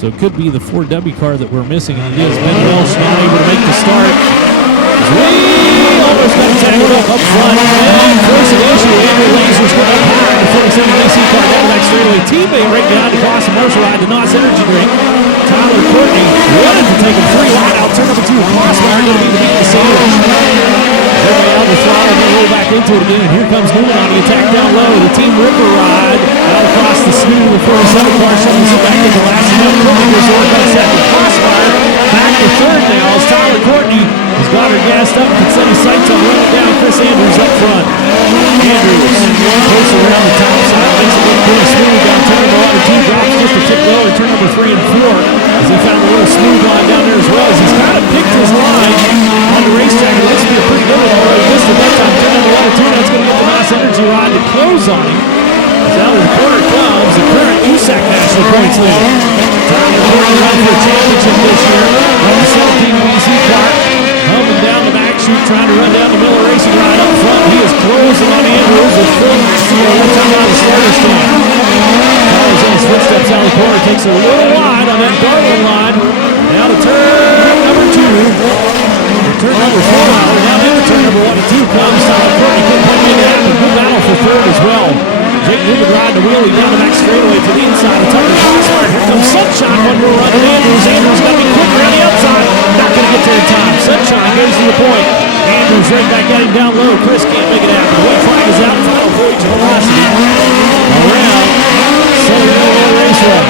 So it could be the 4W car that we're missing, and it is Ben Welsh not able to make the start. Almost got tangled up front. And forcing issue, Andrew Laser's going up high in the 47 DC car down the back straightaway. Teammate right behind the cross commercial ride, the NOS Energy Drink. Tyler Courtney wanted to take him 3 wide out. Turn number 2, Crossfire going to be the meat of the sandwich. Everybody out of the throttle, going to roll back into it again. Here comes Newman on the attack down low. The Team Ripper ride out across the snoot of the 47 car. Shovels it back into last step. Courtney goes over by second. Crossfire back to third now as Tyler Courtney has got her gassed up and can set his sights on running down Chris Andrews up front. Andrews close around the top side, makes it look pretty smooth down turn number 1 and 2, drops just a tip lower, turn number 3 and 4, as they found a little smooth line down there as well, as he's kind of picked his line on the racetrack. It looks to be a pretty good one, already missed it that time, turn number 1 and 2, that's going to get the NOS Energy ride to close on him. As out of the corner comes the current USAC national points leader. Tyler Courtney running for a championship this year, number 17 BC car. Humming down the back chute, trying to run down the Miller Racing ride up front. He is closing on Andrews with Phil Maxwell. One time out of the starter stand. Follows in his footsteps out of the corner, takes a little wide on that Darwin line. Now to turn number 2. Turn number 4 out. Now into turn number 1 and 2 comes Tyler Courtney. Couldn't put it in. A good battle for third as well. Jake Newman riding the wheelie down the back straightaway to the inside of Tucker Crossfire. Here comes Sunshine, one more run. Andrews got to be quicker on the outside. Not going to get there in time. Sunshine goes to the point. Andrews right back at him down low. Chris can't make it happen. The white flag is out. Final voyage velocity. Around Southern Illinois Raceway.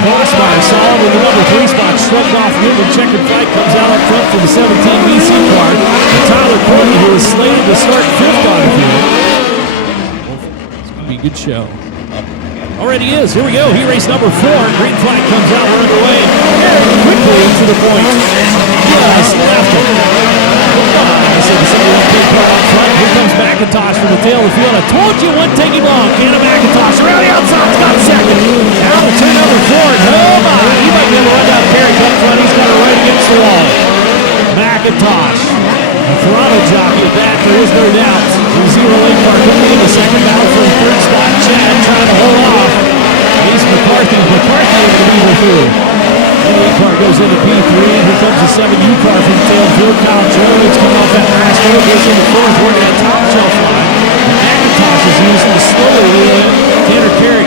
Crossfire solid with the number 3 spot. Shrugged off Newman. Checkered flag comes out up front for the 17 BC car. And Tyler Courtney, who is slated to start 5th on the field. Be a good show. Already is. Here we go. He raced number 4. Green flag comes out. We're underway. Quickly to the point. Just left him. I said the 71 big car up front. Here comes McIntosh from the tail of the field. I told you it wouldn't take him long. Canna McIntosh around the outside. He's got second. Now to turn number 4. Oh my. He might be able to run down Kerry up front. He's got it right against the wall. McIntosh. A throttle jockey at that, there is no doubt. The 0-8 car coming in the second battle for the 3rd spot. Chad trying to hold off. Ace McCarthy able to beat her through. The 8 car goes into P3, and here comes the 7U car from the tail field. Kyle Jones coming off that last road, goes into 4th, working that top shelf line. McIntosh is using to slowly wheel in. Tanner Carey.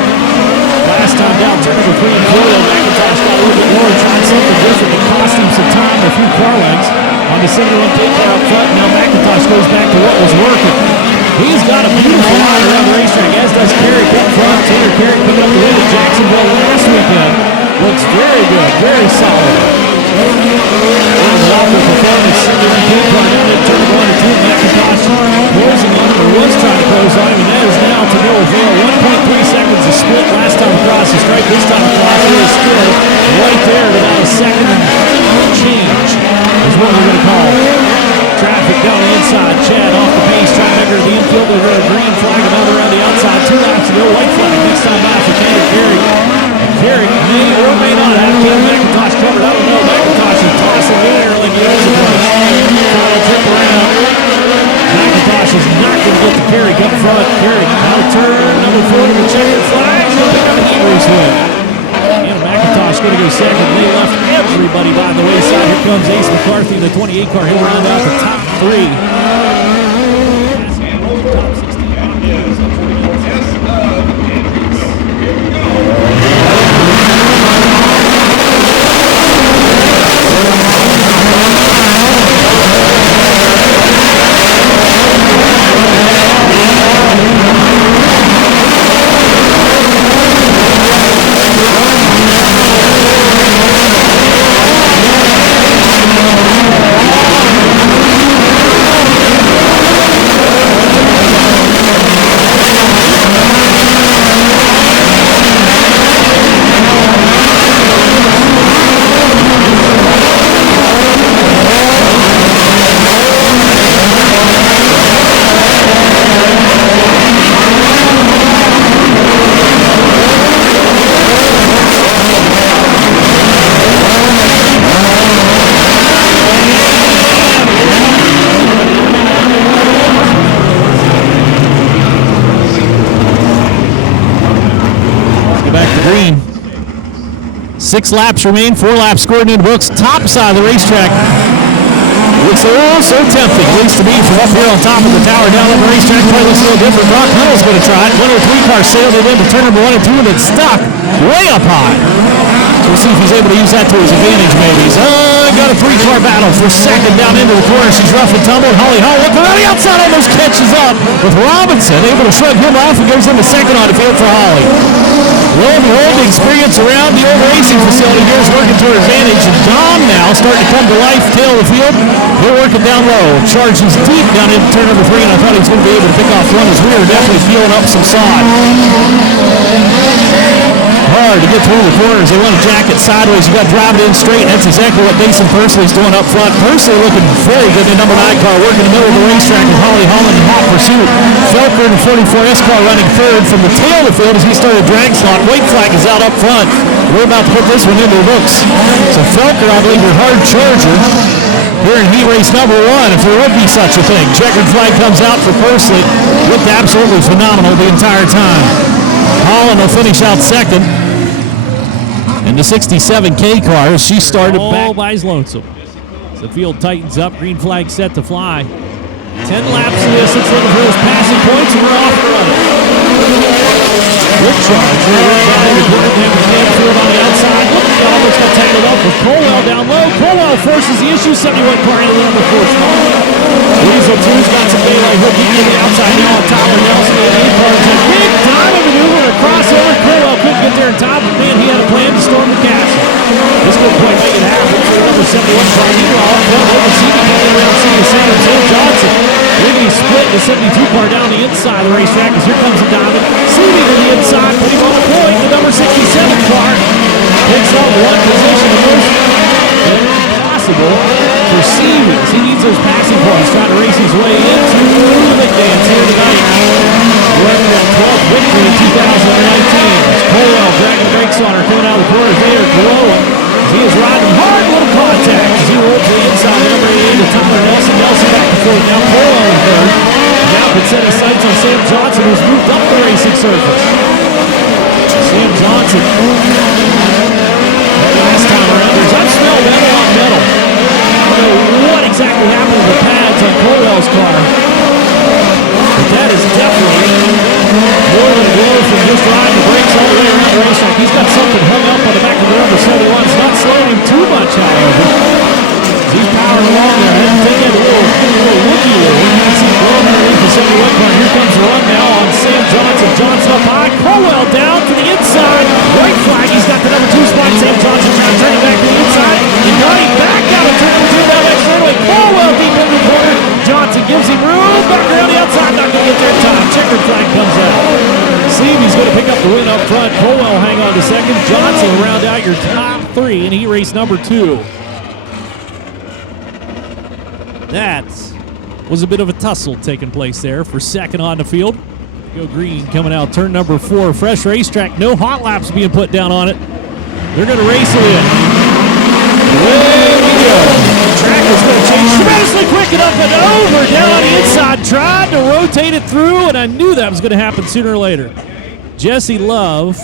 Last time down, turn number 3 and 4, McIntosh got a little bit more and tried something different that cost him some time and a few car lengths. On the 71 K car up front, now McIntosh goes back to what was working. He's got a beautiful line around the racetrack, as does Carey up front. Tanner Carey coming up the win at Jacksonville last weekend. Looks very good, very solid. Walker performance, 71 K car down in turn 1 and 2. McIntosh closing on him, or was trying to close on him, and that is now to no avail. 1.3 seconds of split last time across the strike, this time across. He is still right there at about a second and change. Is what we're going to call traffic down the inside. Chad off the pace, trying to enter the infield. They're going to green flag, another around the outside. 2 laps to go, white flag. Next time by for Tanner Carey. Carey may or may not have Ken McIntosh covered. I don't know. McIntosh is tossing in there like he owns the place. Trying to trip around. McIntosh is not going to get the Carey up front. Carey out of turn number 4 to the checkered flag. He's going to pick up an E-race win. And McIntosh going to go second. They left everybody by the wayside. Here comes Ace McCarthy in the 28 car. He'll round out the top 3. 6 laps remain, 4 laps scored in the books. Top side of the racetrack. Looks so tempting, at least to me, from up here on top of the tower. Down on the racetrack, probably looks a little different. Brock Huddle's going to try it. 103 car sailed it into turn number 1 and 2, and it's stuck way up high. So we'll see if he's able to use that to his advantage, maybe. He's got a 3-car battle for second down into the corner. She's rough and tumbled. Holly Hall looking around the outside, almost catches up with Robinson, able to shrug him off and goes into second on the field for Holly. Lo and behold, the experience around the old racing facility here is working to her advantage. And Dom now starting to come to life, tail of the field. They're working down low. Charges deep down into turn number 3, and I thought he was going to be able to pick off one. His rear definitely feeling up some sod. Hard to get through the corners. They want to jack it sideways. You got to drive it in straight. That's exactly what Mason Pursley's doing up front. Pursley looking very good in number 9 car, working in the middle of the racetrack with Holly Holland in hot pursuit. Felker in the 44S car running third from the tail of the field as he started drag slot. White flag is out up front. We're about to put this one into the books. So Felker, I believe, your hard charger here in heat race number 1, if there would be such a thing. Checkered flag comes out for Pursley. Looked absolutely phenomenal the entire time. Holland will finish out second. And the 67K car, she started back by his lonesome. The field tightens up. Green flag set to fly. 10 laps of this. It's looking for those passing points, and we're off and running. Good charge. Field on the outside. Almost got tangled up with Colwell down low. Colwell forces the issue. 71 car into the number 4 spot. Weasel 2's got some daylight hooking to the outside now on top of Nelson. The 8 car is a big time of maneuver and a crossover. Colwell couldn't get there in time, but man, he had a plan to storm the castle. This couldn't quite make it happen. So number 71 car, meanwhile, up front over Seavey coming around Seavey Center. Tim Johnson. Riggedy split the 72 car down the inside of the racetrack as here comes the diamond. Seavey to the inside, putting on a point. The number 67 car picks up one position, the most possible for Seavey. He needs those passing points, trying to race his way into the big dance here tonight. Running that 12th victory in 2019. Colwell dragging the brakes on her, coming out of the corner. They are glowing. He is riding hard, little contact as he rolls to the inside. Number 8 to Tyler Nelson. Nelson back to fourth. Now Colwell in third. Now can set his sights on Sam Johnson, who's moved up the racing surface. Sam Johnson. Last time around, there's unsmelled metal on metal. I don't know what exactly happened to the pads on Colwell's car, but that is definitely more than a blow from just riding the brakes all the way around the racetrack. He's got something hung up on the back of the number 71. It's not slowing him too much, however. He's powering along there. I didn't think that a little wookie there. We can see blowing underneath the 71 car. Here comes the run now on Sam Johnson. Johnson up high. Colwell down to the inside. White flag. He's got the number 2 spot. Sam Johnson trying to turn it back to the inside. He got him back out of turn 2 down that straightaway. Colwell deep in the corner. Johnson gives him room. Back around the outside. Not going to get there in time. Checkered flag comes out. Seavey's going to pick up the win up front. Colwell hang on to second. Johnson will round out your top 3 in heat race number 2. That was a bit of a tussle taking place there for second on the field. Go Green coming out turn number 4. Fresh racetrack. No hot laps being put down on it. They're going to race it in. Away we go. The track is going to change tremendously quick and up and over. Down on the inside. Tried to rotate it through, and I knew that was going to happen sooner or later. Jesse Love.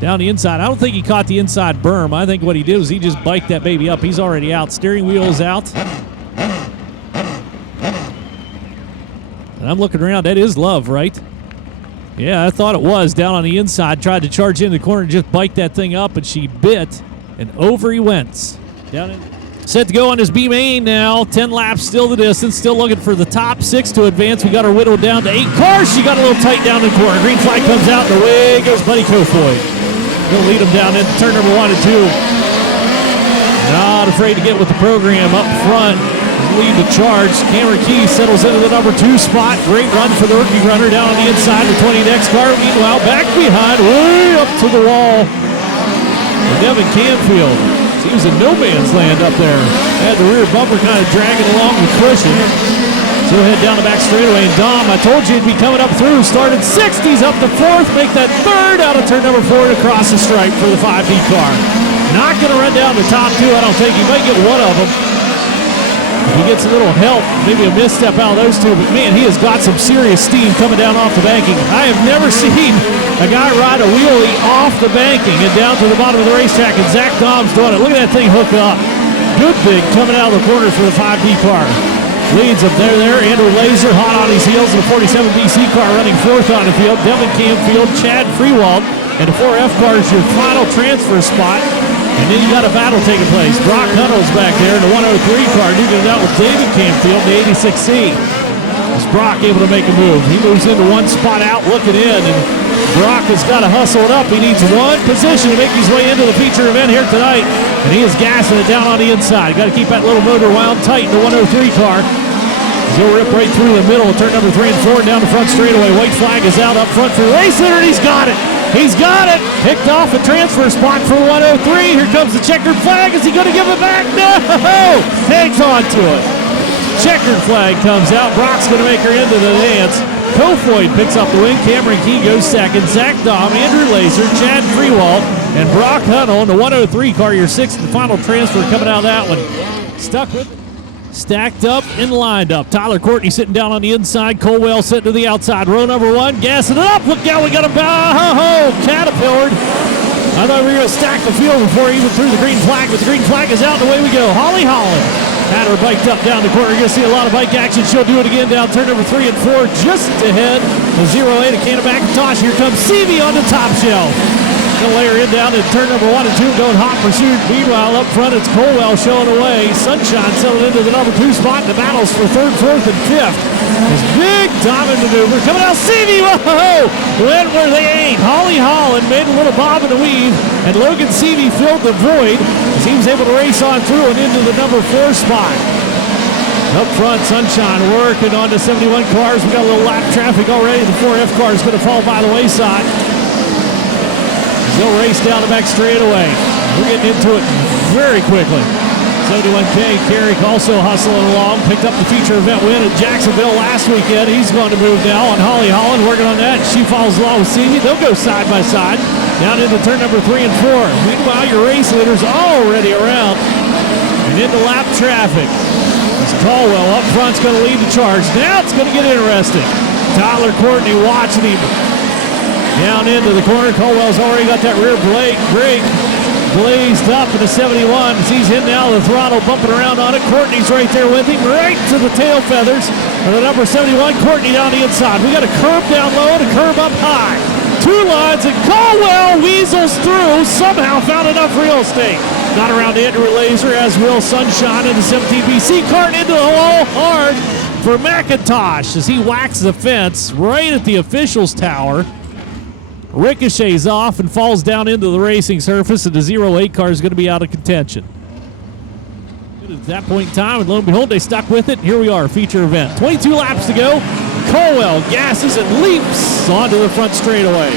Down the inside. I don't think he caught the inside berm. I think what he did was he just biked that baby up. He's already out. Steering wheel is out. And I'm looking around. That is Love, right? Yeah, I thought it was. Down on the inside. Tried to charge in the corner and just bike that thing up, and she bit. And over he went. Down in. Set to go on his B-main now. 10 laps, still the distance. Still looking for the top 6 to advance. We got her whittled down to 8 cars. She got a little tight down the corner. Green flag comes out, and away goes Buddy Kofoid. He'll lead him down into turn number 1 and 2. Not afraid to get with the program up front. Lead the charge. Cameron Key settles into the number 2 spot. Great run for the rookie runner down on the inside. The 20 next car. Meanwhile, back behind, way up to the wall. And Devin Canfield. He was in no man's land up there. Had the rear bumper kind of dragging along the cushion. So he'll head down the back straightaway. And Dom, I told you he'd be coming up through. Started 60s up to 4th. Make that 3rd out of turn number 4 to cross the stripe for the 5B car. Not going to run down the top 2, I don't think. He might get one of them. He gets a little help, maybe a misstep out of those two, but man, he has got some serious steam coming down off the banking. I have never seen a guy ride a wheelie off the banking and down to the bottom of the racetrack, and Zach Dom's doing it. Look at that thing hook up. Good thing coming out of the corner for the 5D car. Leads up there. Andrew Laser hot on his heels in the 47 BC car running fourth on the field. Devin Camfield, Chad Freewald, and the 4F car is your final transfer spot. And then you got a battle taking place. Brock Huddle's back there in the 103 car, duking it out with David Camfield, the 86C. Is Brock able to make a move? He moves into one spot out, looking in, and Brock has got to hustle it up. He needs one position to make his way into the feature event here tonight, and he is gassing it down on the inside. Got to keep that little motor wound tight in the 103 car. He'll rip right through the middle of turn number 3 and 4 down the front straightaway. White flag is out up front for Race Leader, and he's got it. He's got it. Picked off a transfer spot for 103. Here comes the checkered flag. Is he going to give it back? No! Hangs on to it. Checkered flag comes out. Brock's going to make her into the dance. Kofoid picks up the win. Cameron Key goes second. Zach Dom, Andrew Laser, Chad Freewald, and Brock Hunnell in the 103 car. Your sixth and final transfer coming out of that one. Stuck with it. Stacked up and lined up. Tyler Courtney sitting down on the inside. Colwell sitting to the outside. Row number 1, gassing it up. Look out, we got him caterpillared. I thought we were going to stack the field before he even threw the green flag, but the green flag is out and away we go. Holly Holland had her biked up down the corner. You're going to see a lot of bike action. She'll do it again down turn number 3 and 4, just ahead of 0-8 at Canada McIntosh. Here comes Seavey on the top shelf. They'll lay her in down in turn number 1 and 2, going hot pursuit. Meanwhile, up front, it's Colwell showing away. Sunshine settling into the number 2 spot. The battles for 3rd, 4th, and 5th. This big diamond maneuver coming out. Seavey, whoa! Went where they ain't. Holly Holland made a little bob and a weave, and Logan Seavey filled the void as he was able to race on through and into the number 4 spot. Up front, Sunshine working on the 71 cars. We got a little lap traffic already. The 4F car is going to fall by the wayside. They'll race down the back straightaway. We're getting into it very quickly. 71K, Carrick also hustling along. Picked up the feature event win at Jacksonville last weekend. He's going to move now on Holly Holland, working on that. She follows along with Seavey. They'll go side by side down into turn number 3 and 4. Meanwhile, your race leader's already around and into lap traffic. As Caldwell up front's going to lead the charge. Now it's going to get interesting. Tyler Courtney watching him down into the corner. Colwell's already got that rear brake blazed up in the 71 as he's hitting out of the throttle, bumping around on it. Courtney's right there with him, right to the tail feathers of the number 71. Courtney down the inside. We got a curb down low and a curb up high. 2 lines, and Colwell weasels through, somehow found enough real estate. Not around Andrew Laser, as will Sunshine in the 17 BC car, into the wall hard for McIntosh as he whacks the fence right at the officials' tower. Ricochets off and falls down into the racing surface, and the 0-8 car is going to be out of contention. At that point in time, and lo and behold, they stuck with it. Here we are, feature event. 22 laps to go. Colwell gasses and leaps onto the front straightaway.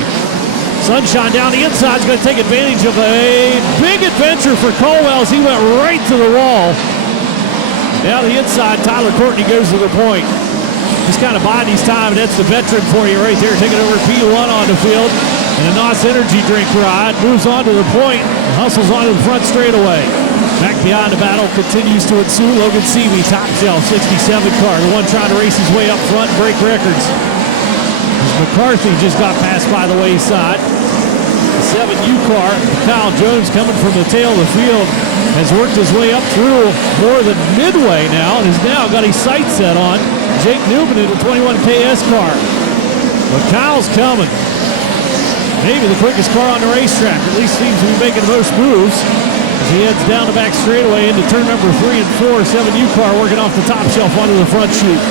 Sunshine down the inside is going to take advantage of a big adventure for Colwell as he went right to the wall. Down the inside, Tyler Courtney goes to the point. Just kind of biding his time, and that's the veteran for you right there, taking over P1 on the field. And a NOS energy drink ride, moves on to the point, and hustles onto the front straightaway. Back behind the battle continues to ensue. Logan Seavey, top shelf, 67 car, the one trying to race his way up front and break records. As McCarthy just got passed by the wayside. The 7U car, Kyle Jones coming from the tail of the field, has worked his way up through more than midway now, and has now got his sights set on Jake Newman in the 21KS car. But Kyle's coming. Maybe the quickest car on the racetrack, at least seems to be making the most moves. As he heads down the back straightaway into turn number 3 and 4, 7U car working off the top shelf onto the front chute.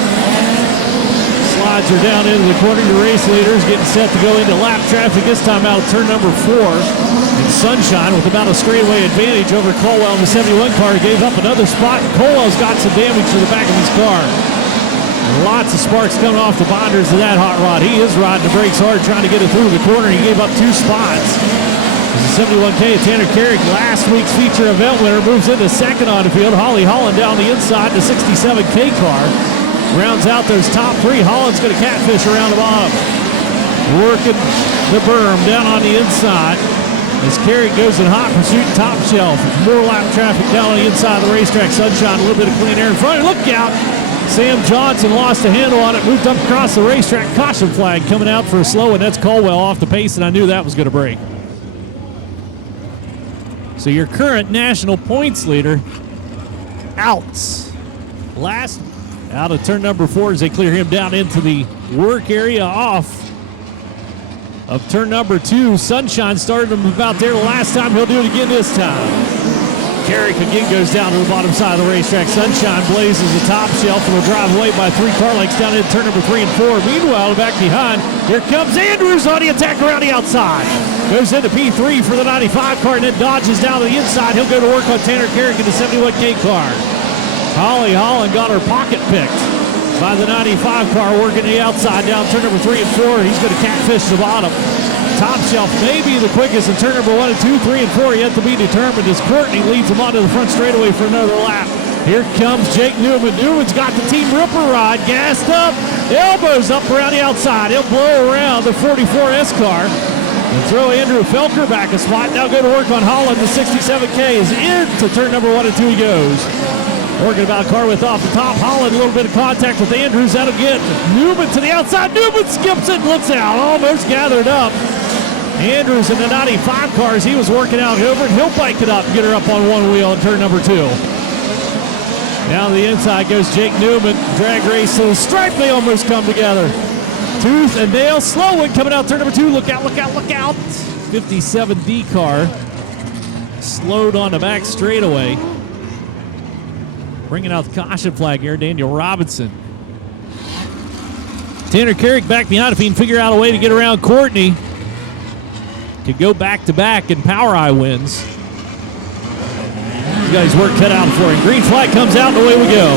Slides her down into the corner. Your race leaders getting set to go into lap traffic, this time out of turn number 4. And Sunshine with about a straightaway advantage over Colwell in the 71 car. He gave up another spot. Colwell's got some damage to the back of his car. Lots of sparks coming off the binders of that hot rod. He is riding the brakes hard, trying to get it through the corner. He gave up 2 spots. The 71K of Tanner Carrick, last week's feature event winner, moves into second on the field. Holly Holland down the inside, the 67K car. Rounds out those top 3. Holland's going to catfish around the bottom. Working the berm down on the inside. As Carey goes in hot pursuit, top shelf. More lap traffic down on the inside of the racetrack. Sunshine, a little bit of clean air in front. Look out. Sam Johnson lost a handle on it, moved up across the racetrack. Caution flag coming out for a slow, and that's Caldwell off the pace, and I knew that was going to break. So your current national points leader outs. Last out of turn number 4 as they clear him down into the work area off of turn number 2. Sunshine started him about there the last time. He'll do it again this time. Carrick again goes down to the bottom side of the racetrack. Sunshine blazes the top shelf and will drive away by 3 car lengths down into turn number 3 and 4. Meanwhile, back behind, here comes Andrews on the attack around the outside. Goes into P3 for the 95 car and then dodges down to the inside. He'll go to work on Tanner Carrick in the 71K car. Holly Holland got her pocket picked by the 95 car working the outside down turn number 3 and 4. He's going to catfish the bottom. Top shelf may be the quickest in turn number 1 and 2, 3 and 4 yet to be determined as Courtney leads him onto the front straightaway for another lap. Here comes Jake Newman. Newman's got the Team Ripper ride, gassed up, elbows up around the outside. He'll blow around the 44S car and throw Andrew Felker back a spot. Now go to work on Holland. The 67K is into turn number 1 and 2 he goes. Working about a car width off the top. Holland, a little bit of contact with Andrews. That'll get Newman to the outside. Newman skips it and looks out. Almost gathered up. Andrews in the 95 cars, he was working out over, and he'll bike it up and get her up on one wheel in turn number 2. Down the inside goes Jake Newman. Drag race to the stripe. They almost come together. Tooth and nail. Slow one coming out turn number 2. Look out, look out, look out. 57D car slowed on the back straightaway. Bringing out the caution flag here, Daniel Robinson. Tanner Carrick back behind if he can figure out a way to get around Courtney. Could go back-to-back and POWRi wins. He's got his work cut out for him. Green flag comes out and away we go.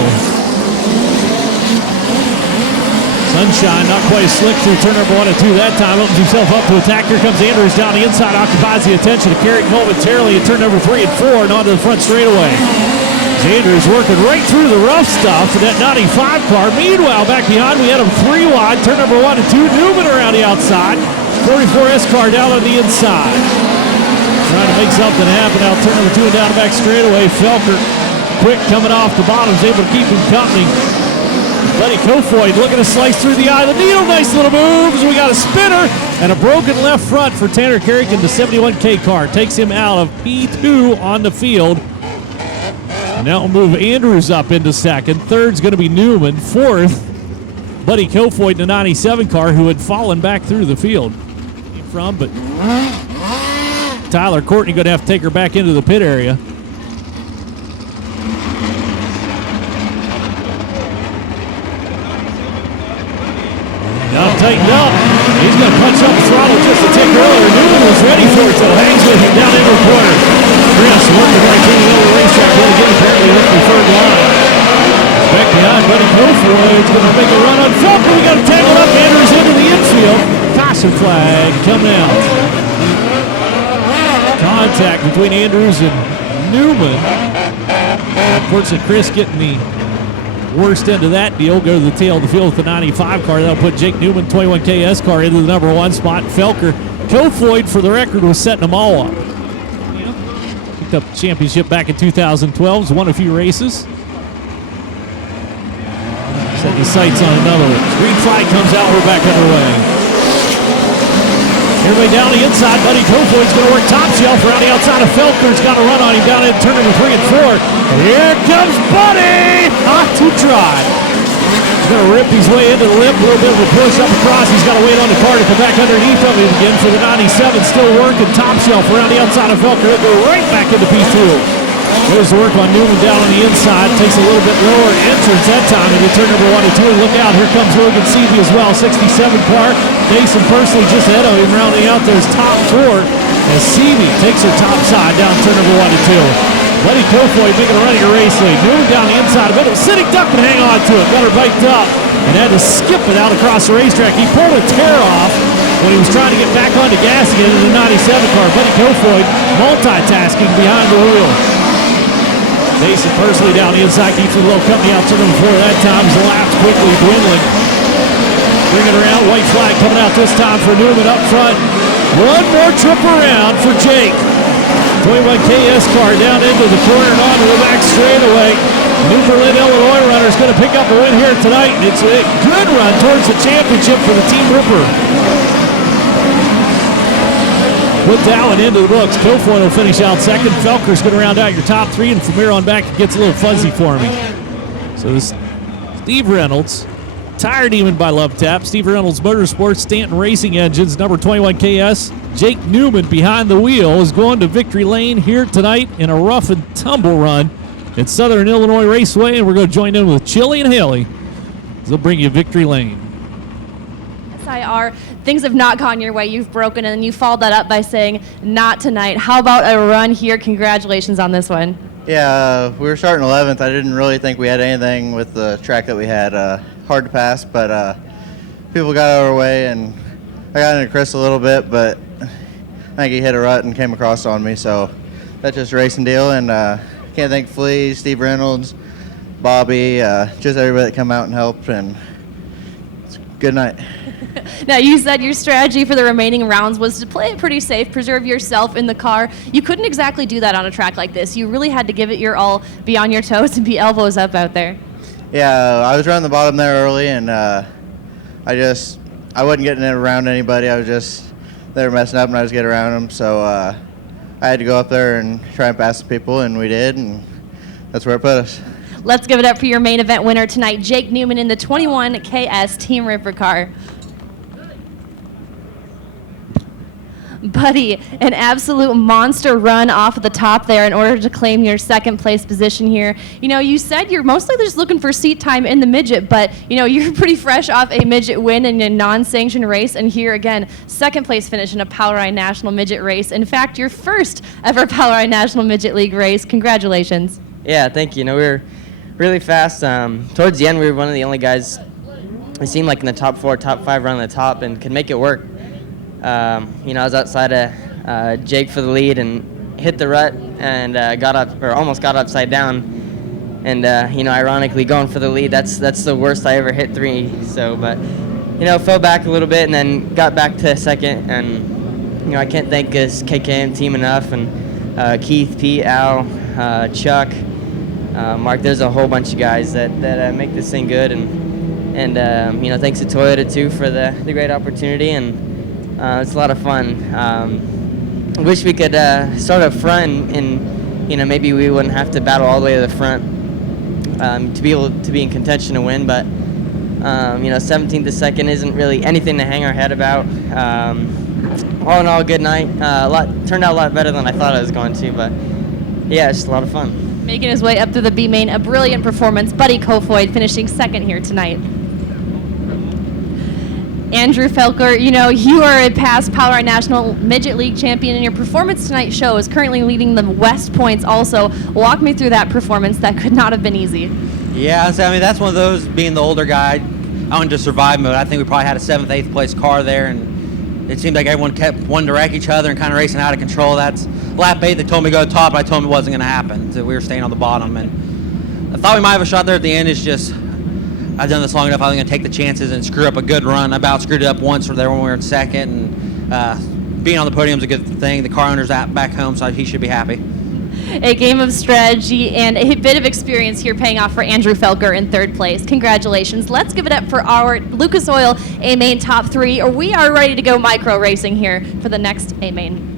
Sunshine not quite slick through turn number 1 and 2 that time. Opens himself up to attack. Here comes Andrews down the inside. Occupies the attention of Carrick momentarily in turn number 3 and 4 and onto the front straightaway. Andrews working right through the rough stuff in that 95 car. Meanwhile, back behind, we had him 3 wide. Turn number 1 and 2. Newman around the outside. 44S car down on the inside. Trying to make something happen out turn number 2 and down the back straightaway. Felker, quick coming off the bottom, is able to keep him company. Buddy Kofoid looking to slice through the eye of the needle. Nice little moves. We got a spinner and a broken left front for Tanner Carrick in the 71K car. Takes him out of P2 on the field. And now we'll move Andrews up into second. Third's going to be Newman. Fourth, Buddy Kofoid in the 97 car who had fallen back through the field. From, but Tyler Courtney going to have to take her back into the pit area. Now tightened up. He's going to punch up the throttle just a tick earlier. Newman was ready for it, so hangs with him down into the corner. Chris working right through the middle of the racetrack. Going to get apparently with the third line. Back behind Buddy Kofoid. It's going to make a run on Felker. We got to tangle up. Andrews into the infield. Caution flag coming out. Contact between Andrews and Newman. Unfortunately, Chris getting the worst end of that deal. Go to the tail of the field with the 95 car. That'll put Jake Newman, 21KS car, into the number 1 spot. Felker, Kofoid, for the record, was setting them all up. Picked up the championship back in 2012. Won a few races. Set the sights on another one. Green flag comes out. We're back underway. Everybody down the inside. Buddy Kofoid's going to work top shelf around the outside of Felker's got a run on him down in turn number 3 and 4. And here comes Buddy! Hot to try. He's going to rip his way into the lip. A little bit of a push up across. He's got to wait on the car to come back underneath of him again for the 97. Still working top shelf around the outside of Felker. He'll go right back into P2. Goes to work on Newman down on the inside. Takes a little bit lower entrance that time into turn number 1 and 2. And look out, here comes Logan Seavey as well. 67 car. Mason personally just ahead of him, rounding out those top 4 as Seavey takes her top side down turn number 1 and 2. Buddy Kofoid making a run at your race lead. Newman down the inside of it. Sitting duck and hang on to it. Got her biked up and had to skip it out across the racetrack. He pulled a tear off when he was trying to get back onto gas again in the 97 car. Buddy Kofoid multitasking behind the wheel. Mason personally down the inside, keeps a little company out to them before that time. His laps quickly dwindling. Bring it around, white flag coming out this time for Newman up front. One more trip around for Jake. 21 KS car down into the corner and onto the back straightaway. New Berlin, Illinois runner is going to pick up a win here tonight. It's a good run towards the championship for the Team Ripper. Put Dallin into the books. Kilfoyle will finish out second. Felker's going to round out your top three, and from here on back, it gets a little fuzzy for me. So this Steve Reynolds, Tire Demon by Love Tap, Steve Reynolds Motorsports, Stanton Racing Engines, number 21 KS. Jake Newman behind the wheel is going to victory lane here tonight in a rough and tumble run at Southern Illinois Raceway, and we're going to join in with Chili and Haley. They'll bring you victory lane. SIR, things have not gone your way. You've broken, and you followed that up by saying, not tonight. How about a run here? Congratulations on this one. Yeah, we were starting 11th. I didn't really think we had anything with the track that we had. Hard to pass, but people got out of our way, and I got into Chris a little bit, but I think he hit a rut and came across on me, so that's just a racing deal, and can't thank Flea, Steve Reynolds, Bobby, just everybody that come out and helped, and it's a good night. Now, you said your strategy for the remaining rounds was to play it pretty safe, preserve yourself in the car. You couldn't exactly do that on a track like this. You really had to give it your all, be on your toes, and be elbows up out there. Yeah, I was running the bottom there early, and I wasn't getting around anybody. They were messing up, and I was getting around them, so I had to go up there and try and pass the people, and we did, and that's where it put us. Let's give it up for your main event winner tonight, Jake Newman in the 21 KS Team Ripper car. Buddy, an absolute monster run off of the top there in order to claim your second place position here. You know, you said you're mostly just looking for seat time in the midget, but, you know, you're pretty fresh off a midget win in a non-sanctioned race, and here again, second place finish in a POWRi National Midget race. In fact, your first ever POWRi National Midget League race. Congratulations. Yeah, thank you. You know, we were really fast. Towards the end, we were one of the only guys, it seemed like in the top 4, top 5 around the top and could make it work. You know, I was outside of Jake for the lead and hit the rut and almost got upside down. And you know, ironically, going for the lead, that's the worst I ever hit 3. So, but you know, fell back a little bit and then got back to second. And you know, I can't thank this KKM team enough. And Keith, Pete, Al, Chuck, Mark. There's a whole bunch of guys that make this thing good. And you know, thanks to Toyota too for the great opportunity. And it's a lot of fun. I wish we could start up front and you know, maybe we wouldn't have to battle all the way to the front to be able to be in contention to win. But you know, 17th to second isn't really anything to hang our head about. All in all, a good night. Turned out a lot better than I thought I was going to, but yeah, it's just a lot of fun. Making his way up to the B main, a brilliant performance. Buddy Kofoid finishing second here tonight. Andrew Felker, you know, you are a past POWRi National Midget League champion, and your performance tonight shows, currently leading the West points also. Walk me through that performance. That could not have been easy. Yeah, so, I mean, that's one of those, being the older guy, I went into survive mode. I think we probably had a 7th, 8th place car there, and it seemed like everyone kept wanting to wreck each other and kind of racing out of control. That's lap 8, they told me to go top, and I told them it wasn't going to happen, so we were staying on the bottom. And I thought we might have a shot there at the end. It's just, I've done this long enough, I was going to take the chances and screw up a good run. I about screwed it up once there when we were in second, and being on the podium is a good thing. The car owner's back home, so he should be happy. A game of strategy and a bit of experience here paying off for Andrew Felker in third place. Congratulations. Let's give it up for our Lucas Oil A-Main top 3, or we are ready to go micro racing here for the next A-Main.